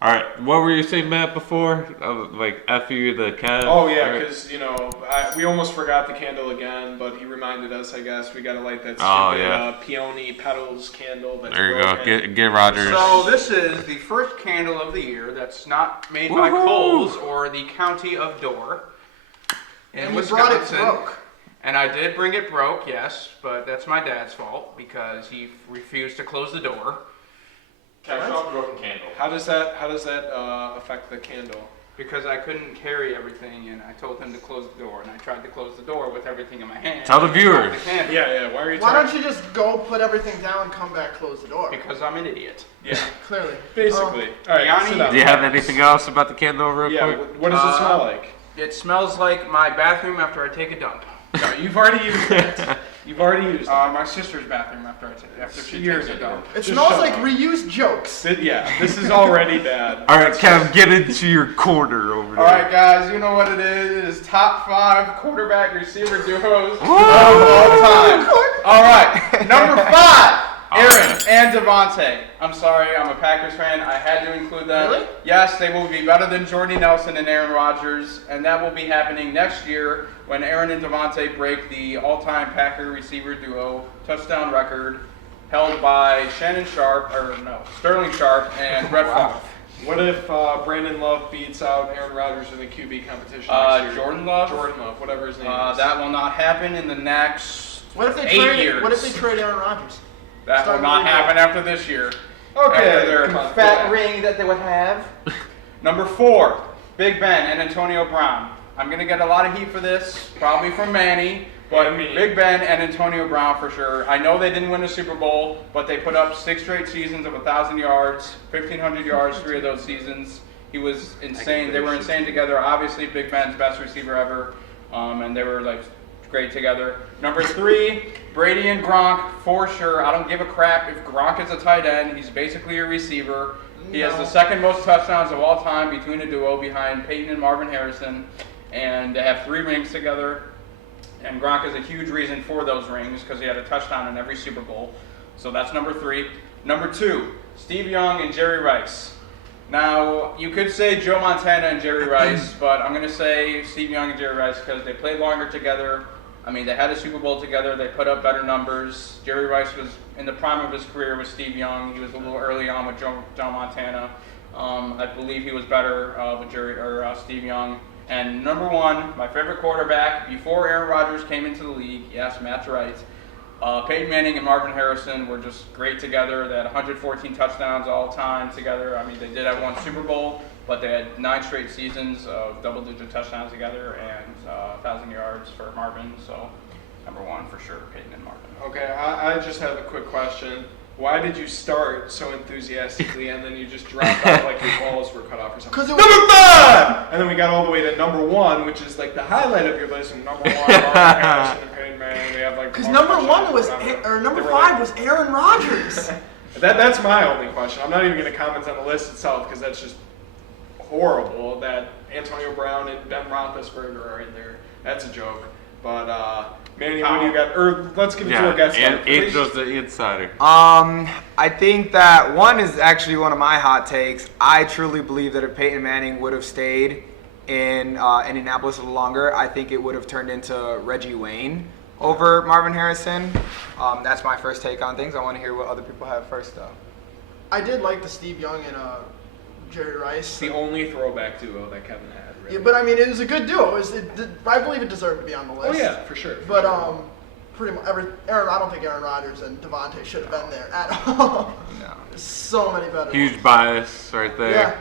All right, what were you saying, Matt, before? Like, F you, the Kev? Oh, yeah, because, we almost forgot the candle again, but he reminded us, I guess. We got to light that stupid peony petals candle. That's there you broken. go. Get Rogers. So this is the first candle of the year that's not made by Kohl's or the County of Door in Wisconsin. Brought it broke. And I did bring it broke, yes, but that's my dad's fault because he refused to close the door. Broken candle. How does that affect the candle? Because I couldn't carry everything, and I told him to close the door, and I tried to close the door with everything in my hand. Tell the viewers. Yeah. Why don't you just go put everything down, come back, close the door? Because I'm an idiot. Yeah, clearly. Basically. All right. Yanni, Do you have anything else about the candle, real quick? What does it smell like? It smells like my bathroom after I take a dump. No, you've already used it. My sister's bathroom after she takes a dump. It smells like reused jokes. This is already bad. All right, Kev, get into your corner over there. All right, guys, you know what it is. It is top 5 quarterback receiver duos of all time. All right, number 5, Aaron and Devontae. I'm sorry, I'm a Packers fan. I had to include that. Really? Yes, they will be better than Jordy Nelson and Aaron Rodgers, and that will be happening next year when Aaron and Devontae break the all-time Packer receiver duo touchdown record held by Sterling Sharp and Brett Favre. What if Brandon Love beats out Aaron Rodgers in the QB competition next year? Jordan Love, whatever his name is. that will not happen in the next What if they 8 trade? years. What if they trade Aaron Rodgers? That will not happen after this year. Okay, After their come on, fat yeah. ring that they would have. Number 4, Big Ben and Antonio Brown. I'm going to get a lot of heat for this, probably from Manny, but Big Ben and Antonio Brown for sure. I know they didn't win a Super Bowl, but they put up 6 straight seasons of 1,000 yards, 1,500 yards, 3 of those seasons. He was insane. They were insane together. Obviously, Big Ben's best receiver ever, and they were like great together. Number 3, Brady and Gronk for sure. I don't give a crap if Gronk is a tight end. He's basically a receiver. He has the second most touchdowns of all time between a duo behind Peyton and Marvin Harrison, and they have 3 rings together. And Gronk is a huge reason for those rings because he had a touchdown in every Super Bowl. So that's number 3. Number 2, Steve Young and Jerry Rice. Now, you could say Joe Montana and Jerry Rice, but I'm going to say Steve Young and Jerry Rice because they played longer together. I mean, they had a Super Bowl together. They put up better numbers. Jerry Rice was in the prime of his career with Steve Young. He was a little early on with Joe Montana. I believe he was better with Steve Young. And number 1, my favorite quarterback before Aaron Rodgers came into the league. Yes, Matt's right. Peyton Manning and Marvin Harrison were just great together. They had 114 touchdowns all time together. I mean, they did have 1 Super Bowl, but they had 9 straight seasons of double-digit touchdowns together and 1,000 yards for Marvin. So, number 1 for sure, Peyton and Marvin. Okay, I just have a quick question. Why did you start so enthusiastically and then you just dropped out like your balls were cut off or something? Number 5! And then we got all the way to number 1, which is like the highlight of your list. And number 1, Marvin Harrison and Peyton Manning. We have like because number 1 was number 5 was Aaron Rodgers. That's my only question. I'm not even going to comment on the list itself because that's just horrible that Antonio Brown and Ben Roethlisberger are in there. That's a joke. But Manny, what do you got? Or let's give it to our guest. And Angel's the insider. I think that 1 is actually one of my hot takes. I truly believe that if Peyton Manning would have stayed in Indianapolis a little longer, I think it would have turned into Reggie Wayne over Marvin Harrison. That's my first take on things. I want to hear what other people have first, though. I did like the Steve Young and Jerry Rice. It's the only throwback duo that Kevin had. Really. Yeah, but I mean, it was a good duo. I believe it deserved to be on the list. Oh yeah, for sure. But pretty much I don't think Aaron Rodgers and Devontae should have been there at all. No. There's so many better. Huge bias right there. Yeah.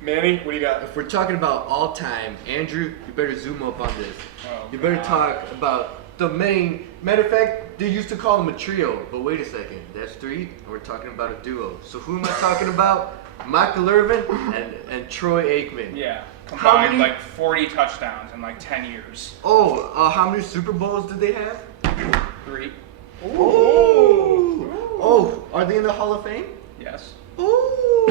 Manny, what do you got? If we're talking about all time, Andrew, you better zoom up on this. Oh, you better talk about the main. Matter of fact, they used to call them a trio, but wait a second, that's 3, and we're talking about a duo. So who am I talking about? Michael Irvin and Troy Aikman. Yeah, combined like 40 touchdowns in like 10 years. Oh, how many Super Bowls did they have? 3. Ooh. Oh, are they in the Hall of Fame? Yes. Ooh.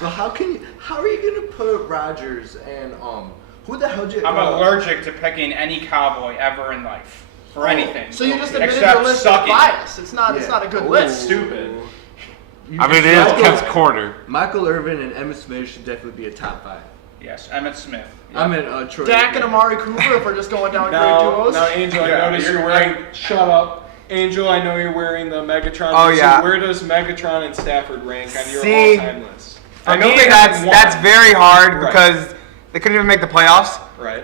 So how are you gonna put Rodgers and who the hell did? I'm allergic to picking any Cowboy ever in life for anything. So you just admitted Except your list is sucking. biased. It's not a good list. Stupid. I mean, it is Kev's corner. Michael Irvin and Emmitt Smith should definitely be a top 5. Yes, Emmitt Smith. I mean, Troy. Dak and Amari Cooper, if we're just going down great Now, duos. Angel, I Yeah, noticed you're you're wearing. Shut up. Angel, I know you're wearing the Megatron. Oh, jersey. yeah. Where does Megatron and Stafford rank on your See, all-time list? For I know me, they have that's one. very hard Right. because they couldn't even make the playoffs. Right.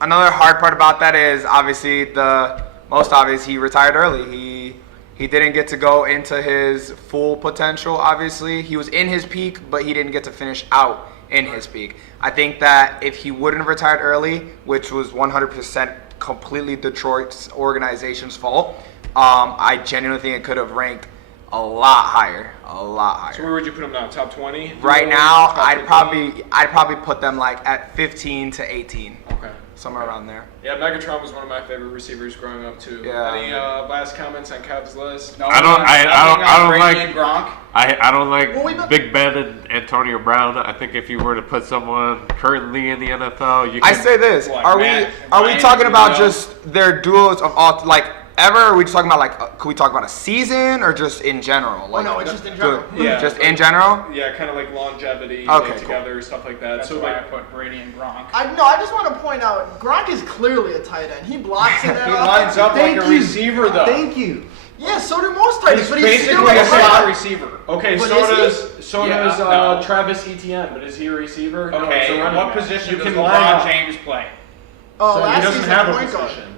Another hard part about that is obviously the most obvious. He retired early. He didn't get to go into his full potential. Obviously, he was in his peak, but he didn't get to finish out in his peak. I think that if he wouldn't have retired early, which was 100% completely Detroit's organization's fault, I genuinely think it could have ranked a lot higher. So where would you put them now? Top 20? Right now, Top I'd 15? probably put them like at 15 to 18, Okay. somewhere around there. Yeah, Megatron was one of my favorite receivers growing up too. Yeah. Any last comments on Kev's list? No, I don't Brady like- and Gronk. I don't like Well, we've been- Big Ben and Antonio Brown. I think if you were to put someone currently in the NFL, you I can. say this: What, Are Matt, we Ryan, talking about Julio? just their duos of all like ever? Or are we just talking about like could we talk about a season or just in general? Like, no, it's just in general. Yeah. Just in general. Yeah, kind of like longevity, Okay, like, together, stuff like that. That's so why I like, put Brady and Gronk. I just want to point out, Gronk is clearly a tight end. He blocks in there. He lines up like a receiver, though. Thank you. Yeah, so do most tight ends, He's but he's still basically a a tight slot end. receiver. okay, But so is he? does Yeah, no. Travis Etienne, but is he a receiver? No, Okay, he's a running what back. position You does can line LeBron up. James play? Oh, He last doesn't season, have a point guard. position.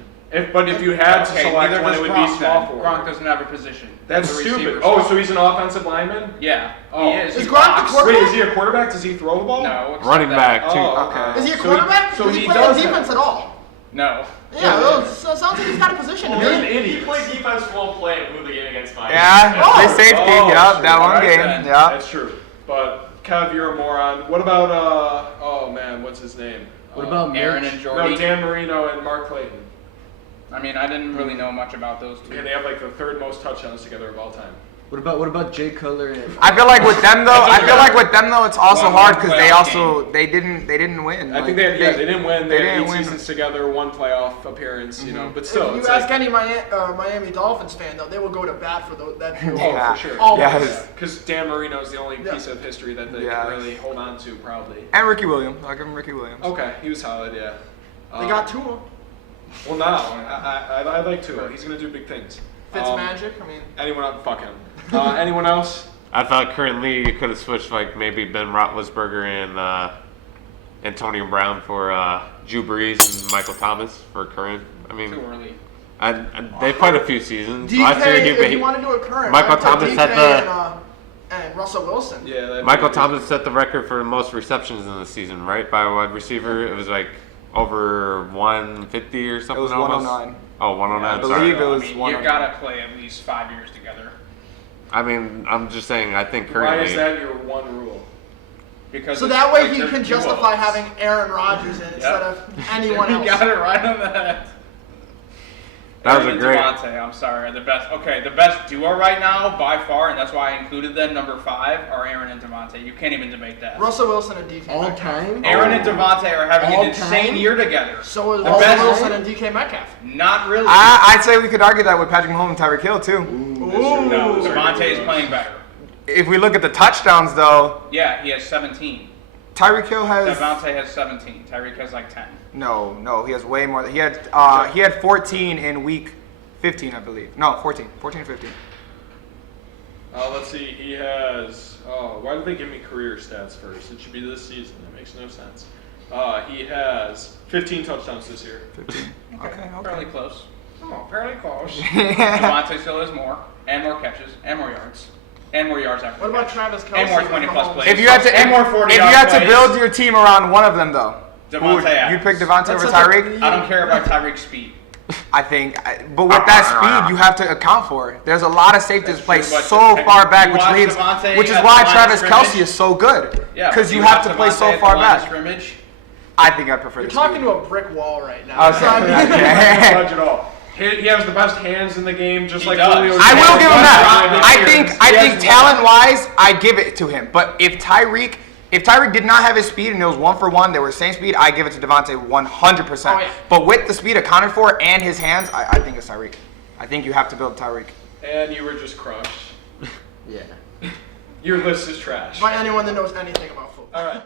But if you had to Okay, select neither one, does it would Gronk be small then. forward. Gronk doesn't have a position. That's He's a stupid. receiver Oh, spot. so he's an offensive lineman? Yeah, Oh. he is. Is He Gronk the blocks. quarterback? Wait, is he a quarterback? Does he throw the ball? No, except Running that. back too. Oh, okay. Is he a So quarterback? so Does he he play does on have- defense at all? No. Yeah, well, so sounds like he's got a position to You're an me. idiot. He played defense, won't play, and blew the game against Miami. Yeah, Oh. they safety. Oh, Yep, sure. that one Alright game. then. Yep. That's true. But Kev, you're a moron. What about oh man, what's his name? What about Aaron Mitch? and Jordy. No, Dan Marino and Mark Clayton. I mean, I didn't really know much about those two. Yeah, they have like the third most touchdowns together of all time. What about Jay Cutler and? I feel like with them though, it's also One hard more because they playoff also they didn't win. I think they didn't win. They they had didn't 8 win. seasons together, one playoff appearance, you know. But still, If it's you ask like, any Miami Dolphins fan, though, they will go to bat for that duo. oh, Yeah. for sure. Always. Yes. Because Dan Marino is the only Yeah. piece of history that they Yeah. can really hold on to, probably. And Ricky Williams. I'll give him Ricky Williams. Okay, he was solid, yeah. They got Tua. Well, now I like Tua. He's gonna do big things. Fitzmagic. I mean, Anyone else? Fuck him. Anyone else? I thought currently you could have switched like maybe Ben Roethlisberger and Antonio Brown for Drew Brees and Michael Thomas for current. I mean, Too early. they played a few seasons. DK. Last year If he you want to do a current, Michael I'd put Thomas DK had the- and Russell Wilson. Yeah. that'd Michael be- Thomas set the record for the most receptions in the season, right? By a wide receiver. It was like over 150 or something. It was almost. 109. Oh, 109. I sorry. believe it was I mean, one you've of got to play at least 5 years together. I mean, I'm just saying. I think Why currently. is that your one rule? Because So it's that way like he they're can duos. justify having Aaron Rodgers in instead of anyone You else. got it right on the head. That was Aaron a great- and Devontae, I'm sorry, are the best. Okay, the best duo right now by far, and that's why I included them. Number 5 are Aaron and Devontae. You can't even debate that. Russell Wilson and DK All Metcalf. time? Aaron and Devontae are having All an insane time? year together. So is The Russell best- Wilson and DK Metcalf. Not really. I'd say we could argue that with Patrick Mahomes and Tyreek Hill too. Ooh. No, Devontae is playing better. If we look at the touchdowns though, Yeah, he has 17. Tyreek Hill has Devontae has 17. Tyreek has like 10. no, he has way more. He had 14 in week 15, I believe. No, 14 and 15. Let's see. He has. Oh, why did they give me career stats first? It should be this season. That makes no sense. He has 15 touchdowns this year. 15. Okay. Fairly close. Oh, fairly close. Yeah. Devontae still has more, and more catches, and more yards, and more yards after. What the about catch. Travis Kelce? And more with 20 plus Mahomes? plays. If you had to, And more 40 if you had to plays. build your team around one of them though, Devontae you'd Adams. pick Devontae That's over such a- Tyreek. I don't care about Tyreek's speed. I think, but with that speed, you have to account for it. There's a lot of safeties That's placed true, but so have you far back, which watched leaves, Devontae which is at the why line of Travis scrimmage? Kelce is so good. Yeah, Because but you do have to Devontae play so at the far line of back. Scrimmage? I think I prefer You're the talking speed. to a brick wall right now. Okay. So, I mean, Okay. Budge at all. He has the best hands in the game, just He like does. Julio. I will give him that. Jones. I think talent-wise, I give it to him. But if Tyreek did not have his speed and it was 1-for-1, they were the same speed, I give it to Devontae 100%. Oh, yeah. But with the speed accounted for and his hands, I think it's Tyreek. I think you have to build Tyreek. And you were just crushed. Yeah. Your list is trash. By anyone that knows anything about football. All right.